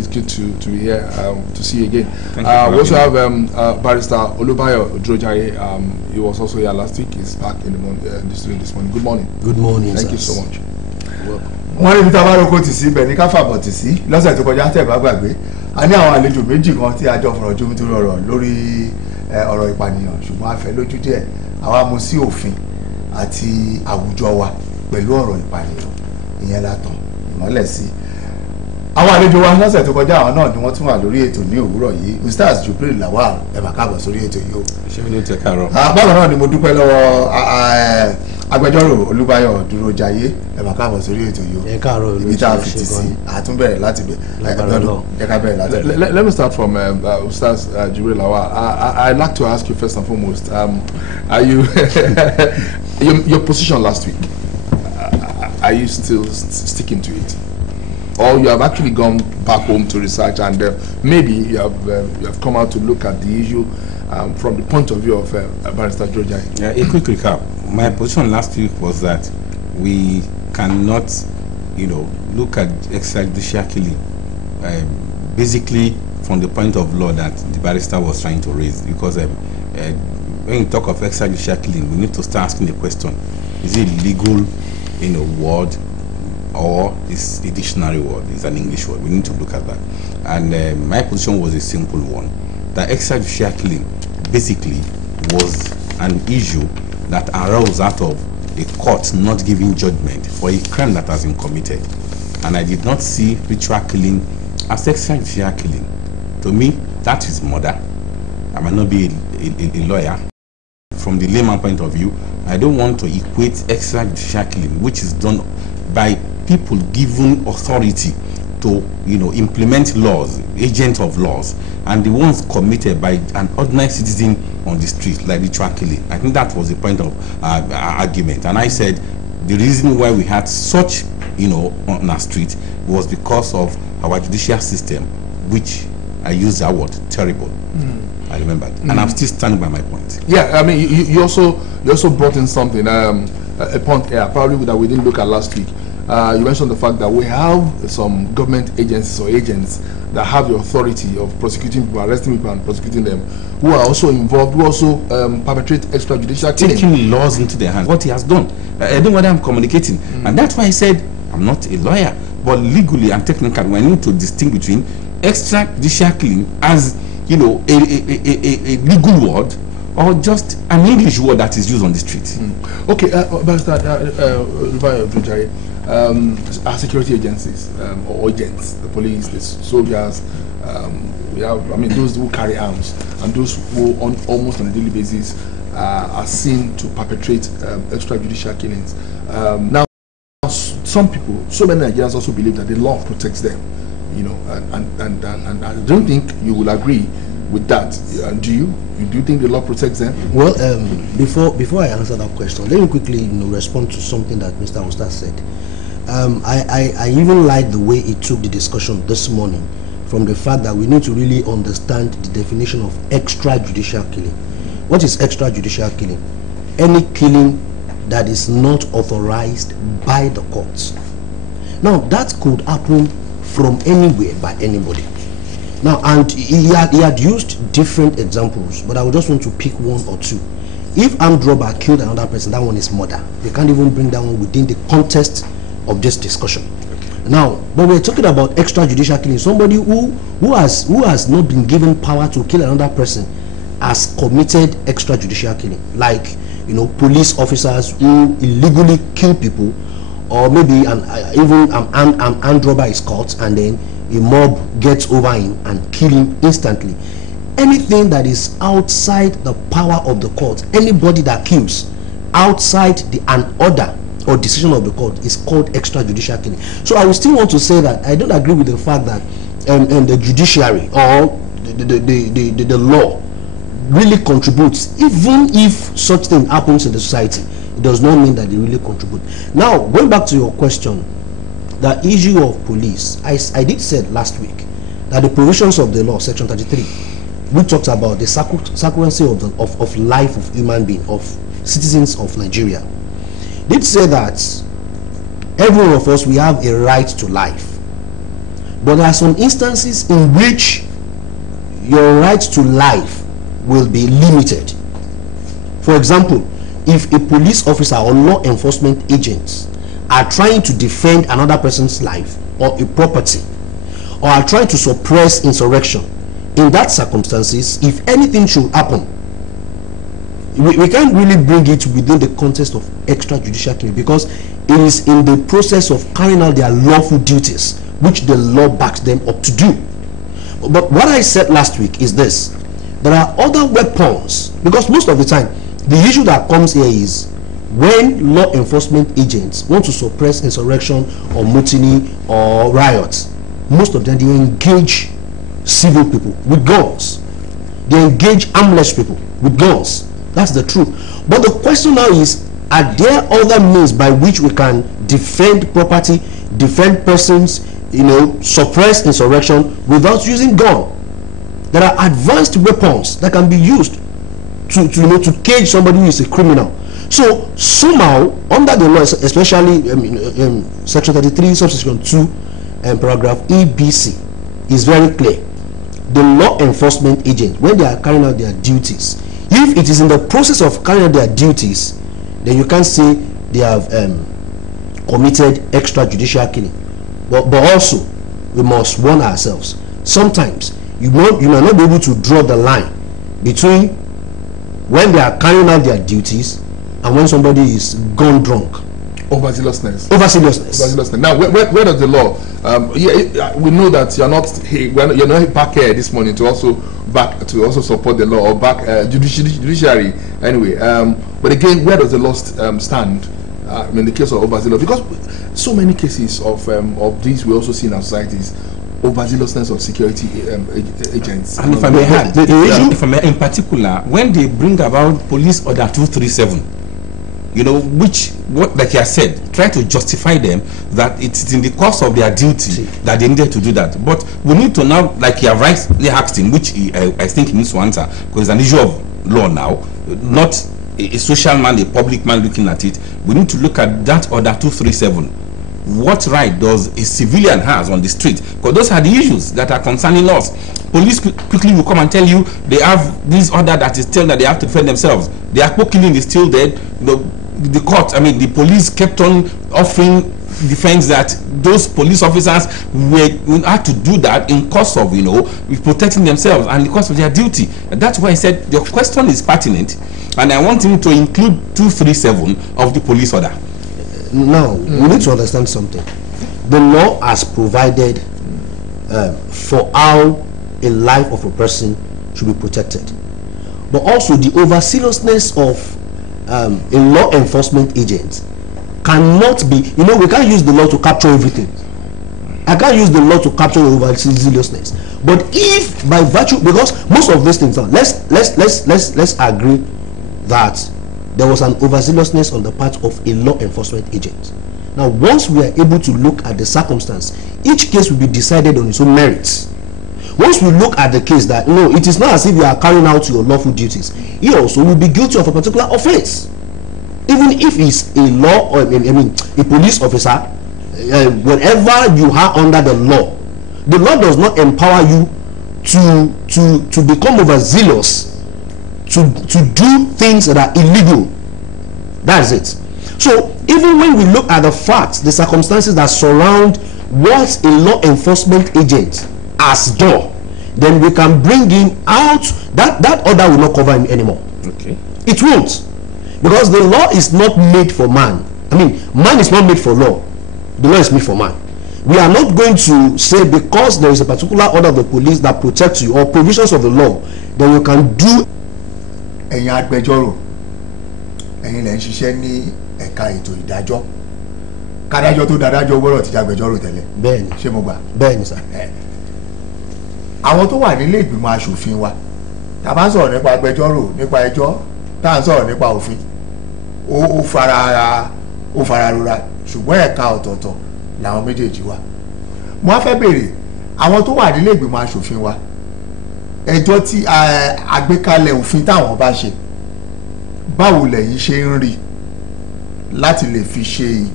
It's good to be here, to see you again. We also have Barrister Olubayo Odrojaye. He was also here last week. He's back in the studio this morning. Good morning. Good morning. Thank you so much. Welcome. Wọ́n ní bíta bá roko tì sí bẹ̀ ní ká fàbọ̀ tì sí lọ́sẹ̀ tó kọjá tẹ̀ bá gbàgbé a ní àwọn àlejò méjì kan tí a jọ fọ̀rọ̀ jómi tó rọrọ̀ lórí ọ̀rọ̀ ìpànìyàn ṣùgbọ́n a fẹ́ lójú díẹ̀ àwa mú sí òfin àti àwùjọ wa pẹ̀lú ọ̀rọ̀ ìpànìyàn ìyẹn la tàn ìmọ́lẹ̀ sí. Àwọn àlejò wa lọ́sẹ̀ tó kọjá àwọn náà ni wọ́n tún wà lórí ètò ní òwúrọ̀ yìí Ustaz Jubril Lawal ẹ máa káàbọ̀ sórí ètò yìí o. Ṣé mi ló tẹ káàárọ̀? Bákan náà ni mo dúpẹ́ lọ́wọ́ agbẹjọ́rò Olúbáyọ̀ Dúrójayé ẹ máa káàbọ̀ sórí ètò yìí o. Ẹ káàárọ̀ ibi tá a fi ti sí àtúnbẹ̀rẹ̀ láti bẹ̀ ẹ ká bẹ̀rẹ̀ láti bẹ̀. Let me start from Ustaz Jubril Lawal. I'd like to ask you first and foremost, are you your position last week? Are you still sticking to it, or you have actually gone back home to research and maybe you have come out to look at the issue from the point of view of Barrister Dúrójayé? Yeah, a quick recap. My position last week was that we cannot, look at extrajudicial killing basically from the point of law that the barrister was trying to raise, because when you talk of extrajudicial killing, we need to start asking the question: is it legal word, or is a dictionary word, is an English word? We need to look at that. And my position was a simple one, that extrajudicial killing basically was an issue that arose out of a court not giving judgment for a crime that has been committed. And I did not see ritual killing as extrajudicial killing. To me, that is murder. I might not be a lawyer. From the layman point of view, I don't want to equate extrajudicial killing, which is done by people given authority to implement laws, agents of laws, and the ones committed by an ordinary citizen on the street, like ritual killing. I think that was the point of argument. And I said the reason why we had such on our street was because of our judicial system, which I use that word, terrible. I remember, and I'm still standing by my point. Yeah, I mean, you also brought in something, a point here, probably that we didn't look at last week. You mentioned the fact that we have some government agencies or agents that have the authority of prosecuting people, arresting people and prosecuting them, who are also involved, who also perpetrate extrajudicial killing. Taking laws into their hands. What he has done. I don't know whether I'm communicating. And that's why I said I'm not a lawyer, but legally and technically we need to distinguish between extrajudicial killing as a legal word, or just an English word that is used on the street. Okay, Barrister Odrojaye, our security agencies or agents, the police, the soldiers, we have, those who carry arms and those who almost on a daily basis are seen to perpetrate extrajudicial killings. Now, some people, so many Nigerians also believe that the law protects them, and I don't think you will agree with that. Do you think the law protects them? Well, before I answer that question, let me quickly respond to something that Mr. Ustaz said. I even like the way he took the discussion this morning, from the fact that we need to really understand the definition of extrajudicial killing. What is extrajudicial killing? Any killing that is not authorized by the courts. Now, that could happen from anywhere by anybody. Now, and he had used different examples, but I would just want to pick one or two. If armed robber killed another person, that one is murder. They can't even bring that one within the context of this discussion. Now, but we're talking about extrajudicial killing. Somebody who has not been given power to kill another person has committed extrajudicial killing, like police officers who illegally kill people, or maybe even an armed robber is caught and then a mob gets over him and kill him instantly. Anything that is outside the power of the court, anybody that kills outside an order or decision of the court is called extrajudicial killing. So I would still want to say that I don't agree with the fact that the judiciary or the law really contributes. Even if such thing happens in the society, it does not mean that they really contribute. Now, going back to your question, the issue of police, I did say last week that the provisions of the law, section 33, which talks about the sacrosancy of life of human being, of citizens of Nigeria, did say that every one of us, we have a right to life. But there are some instances in which your right to life will be limited. For example, if a police officer or law enforcement agents are trying to defend another person's life or a property, or are trying to suppress insurrection, in that circumstances, if anything should happen, we can't really bring it within the context of extrajudicial killing, because it is in the process of carrying out their lawful duties which the law backs them up to do. But what I said last week is this: there are other weapons, because most of the time the issue that comes here is when law enforcement agents want to suppress insurrection or mutiny or riots, most of them they engage civil people with guns. They engage armless people with guns. That's the truth. But the question now is, are there other means by which we can defend property, defend persons, suppress insurrection without using gun? There are advanced weapons that can be used to cage somebody who is a criminal. So somehow, under the law, especially section 33 subsection 2 and paragraph ABC, is very clear. The law enforcement agent, when they are carrying out their duties, if it is in the process of carrying out their duties, then you can't say they have committed extrajudicial killing. But also, we must warn ourselves. Sometimes you might not be able to draw the line between when they are carrying out their duties and when somebody is gone drunk. Overzealousness. Overzealousness. Now, where does the law? We know that you're not back here this morning to also support the law or back judiciary anyway. But again, where does the law stand in the case of overzealous? Because so many cases of these we also see in our societies. Overzealousness of security agents. And if I may add, if I may, in particular, when they bring about Police Order 237, like I said, try to justify them that it's in the course of their duty that they needed to do that. But we need to now, like you have rightly asked him, which I think he needs to answer, because it's an issue of law now, not a social man, a public man looking at it. We need to look at that Order 237. What right does a civilian has on the street? Because those are the issues that are concerning us. Police quickly will come and tell you they have this order that is still that they have to defend themselves. The Akpo killing is still dead. The court, the police kept on offering defense that those police officers had to do that in course of protecting themselves and in course of their duty. And that's why I said your question is pertinent, and I want him to include 237 of the police order. Now, we need to understand something. The law has provided for how a life of a person should be protected. But also the overzealousness of a law enforcement agent cannot be, we can't use the law to capture everything. I can't use the law to capture overzealousness. But if by virtue, because most of these things are, let's agree that there was an overzealousness on the part of a law enforcement agent. Now, once we are able to look at the circumstance, each case will be decided on its own merits. Once we look at the case that, it is not as if you are carrying out your lawful duties, he also will be guilty of a particular offense. Even if he's a law or, a police officer, whenever you are under the law does not empower you to become overzealous, to do things that are illegal. That's it. So even when we look at the facts, the circumstances that surround what a law enforcement agent has done, then we can bring him out. That order will not cover him anymore. Okay. It won't. Because the law is not made for man. Man is not made for law. The law is made for man. We are not going to say because there is a particular order of the police that protects you or provisions of the law, then you can do. Ẹ̀yin agbẹjọ́rò, ẹ̀yin lẹ ń ṣiṣẹ́ ní ẹ̀ka ètò ìdájọ́, kádájọ́ tó dádájọ́ gbọ́dọ̀ ti agbẹjọ́rò tẹ́lẹ̀. Bẹ́ẹ̀ni. Ṣé mo gbà? Bẹ́ẹ̀ni sà. Àwọn tó wà nílé ìgbìmọ̀ aṣòfin wa, tá bá ń sọ̀rọ̀ nípa agbẹjọ́rò, nípa ẹjọ́, tá ń sọ̀rọ̀ nípa òfin, ó fara rora, ṣùgbọ́n ẹ̀ka ọ̀tọ̀ọ̀tọ̀ làwọn méjèèjì wà. Mo á fẹ́ béèrè àwọn tó wà nílé ìgbìmọ̀ aṣòfin wa, ẹjọ́ tí àgbékalẹ̀ òfin táwọn bá ṣe, báwo lẹ̀yin ṣe ń rí láti lè fi ṣe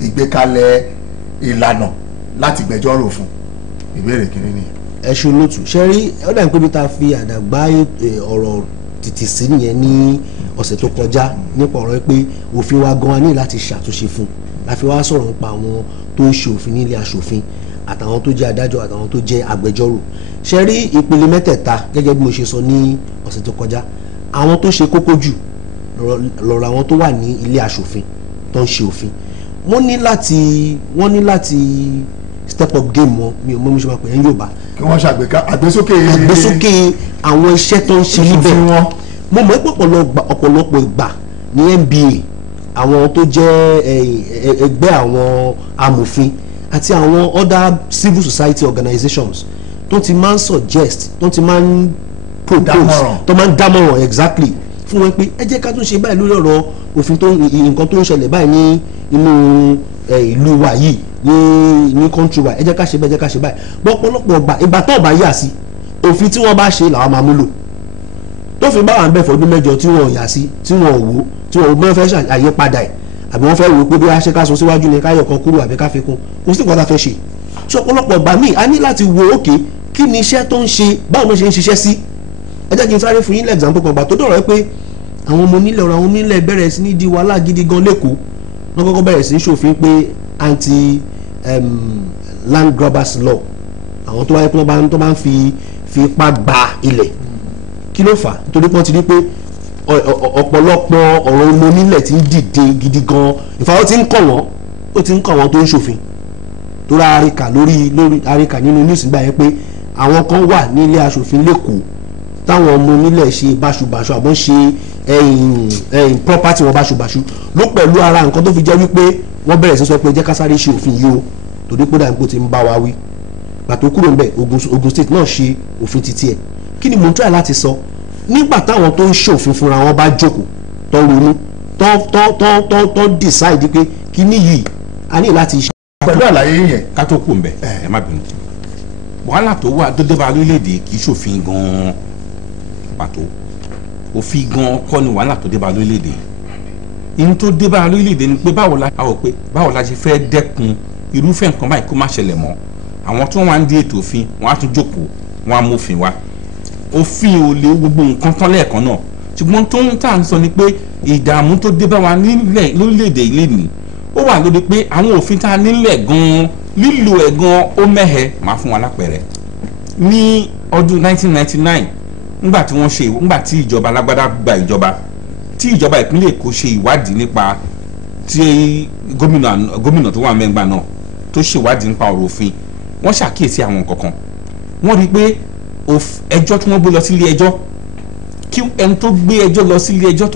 ìgbékalẹ̀ ìlànà láti gbẹjọ́rò fún ìbéèrè kìíní ni. ẹ ṣe olóòtú ṣe rí ọ̀dà ń pè bí ta fi àdàgbà ọ̀rọ̀ tìtì sí nìyẹn ní ọ̀sẹ̀ tó kọjá nípa ọ̀rọ̀ pé òfin wa gan-an ní láti ṣàtúnṣe fún la fi wá sọ̀rọ̀ nípa àwọn tó ń ṣe òfin nílé aṣòfin àtàwọn tó jẹ́ adájọ́ àtàwọn tó jẹ́ agbẹjọ́rò ṣe rí ìpele mẹ́tẹ̀ẹ̀ta gẹ́gẹ́ bí mo ṣe sọ ní ọ̀sẹ̀ tó kọjá àwọn tó ṣe kókó jù lọ́rọ̀ àwọn tó wà ní ilé aṣòfin tó ń ṣe òfin wọ́n ní láti step up game wọn mi ò mọ̀ mi ṣe máa pè é Yorùbá kí wọ́n àgbésókè àwọn iṣẹ́ tó ń ṣe níbẹ̀ wọn mo mọ̀ pé ọ̀pọ̀lọpọ̀ ìgbà ní NBA àwọn tó jẹ́ ẹgbẹ́ àwọn amòfin àti àwọn other civil society organizations tó ti máa ń suggest tó ti máa ń propose tó máa ń dámọ̀ràn exactly fún wọn pé ẹ jẹ́ ká tún ṣe báyìí lórí ọ̀rọ̀ òfin tó nǹkan tó ń ṣẹlẹ̀ báyìí ní inú ìlú wa yìí ní country wa ẹ jẹ́ ká ṣe báyìí bọ́ ọ̀pọ̀lọpọ̀ ìgbà tó bá yà sí òfin tí wọ́n bá ṣe làwọn máa múlò tó fi báwọn bẹ̀ fọdún mẹ́jọ tí wọ́n yà sí tí wọ́n wò tí wọ́n fẹ́ ṣàyípadà ẹ̀ àbí wọ́n fẹ́ wò pé bí a ṣe ká sọ síwájú ni káyọ̀ kan kúrò àbí ká fi kún kò sí nǹkan tá a fẹ́ ṣe ṣé ọ̀pọ̀lọpọ̀ ìgbà míì a ní láti wo òkè kí ni iṣẹ́ tó ń ṣe báwo ló ṣe ń ṣiṣẹ́ sí ẹ jẹ́ kí n sáré fún yín lẹ́gbàmpọ̀ kan gbà tó dọ̀rọ̀ pé àwọn ọmọ onílẹ̀ bẹ̀rẹ̀ sí ní di wàhálà gidi gan lẹ́kọ̀ọ́ wọ́n kọ́kọ́ bẹ̀rẹ̀ sí ní ṣòfin pé anti land grabbers law àwọn tó wáyé pé wọ́n tó máa ń fi ipá gba ilẹ̀ kí ló fà á nítorí pé wọ́n ti rí pé ọ̀pọ̀lọpọ̀ ọ̀rọ̀ ọmọ onílẹ̀ ti ń dìde gidi gan ìfà ó ti ń kọ̀ wọ́n tó ń ṣòfin tó ra àríkà lórí àríkà nínú news gbà yẹn pé àwọn kan wà nílé aṣòfin lẹ́kọ̀ọ́ táwọn ọmọ onílẹ̀ ṣe báṣubàṣu àbọ̀ ṣe property wọn báṣubàṣu ló pẹ̀lú ara nǹkan tó fi jẹ́ wípé wọ́n bẹ̀rẹ̀ sí sọ pé jẹ́ ká sáré ṣe òfin yìí o torí pé dàgbò ti ń bá wa wí pàtó kúrò ńbẹ̀ Ogun State náà ṣe òfin títí ẹ̀ kí ni mo ń try láti sọ nígbà táwọn tó ń ṣòfin fúnra wọn bá jókòó tó ronú tó decide pé kí ni yìí a ní láti ṣe. pẹ̀lú àlàyé yẹn ká tó kù ńbẹ̀ ẹ má bínú wàhálà tó wà tó dé bá lórílẹ̀‐èdè kì í ṣòfin gan-an pàtó òfin gan-an kọ́ ni wàhálà tó dé bá lórílẹ̀‐èdè ihun tó dé bá lórílẹ̀‐èdè ni pé báwo la ṣe fẹ́ dẹ́kun irúfẹ́ nǹkan báyìí kó má ṣẹlẹ̀ mọ́ àwọn tí wọ́n wá ń di ètò òfin wọ́n á tún jókòó wọ́n á mófin wá òfin ò lè gbogbo nǹkan tán lẹ́ẹ̀kan náà ṣùgbọ́n tó ń tà ń sọ ni pé ìdààmú tó dé bá wa nílẹ̀ lórílẹ̀‐èdè ilé ni ó wà lórí pé àwọn òfin tá a nílẹ̀ gan-an lílo ẹ̀ gan-an ó mẹ́hẹ̀ máa fún wa lápẹẹrẹ ní ọdún 1999 nígbà tí ìjọba alágbádá gba ìjọba tí ìjọba ìpínlẹ̀ Èkó ṣe ìwádìí nípa tí gómìnà tó wà mẹ́ngbà náà tó ṣèwádìí nípa ọ̀rọ̀ òfin wọ́n ṣàkíyèsí àwọn nǹkan kan wọ́n rí i pé ẹjọ́ tí wọ́n gbé lọ sílé ẹjọ́ kí ẹni tó gbé ẹjọ́ lọ sílé ẹjọ́ tó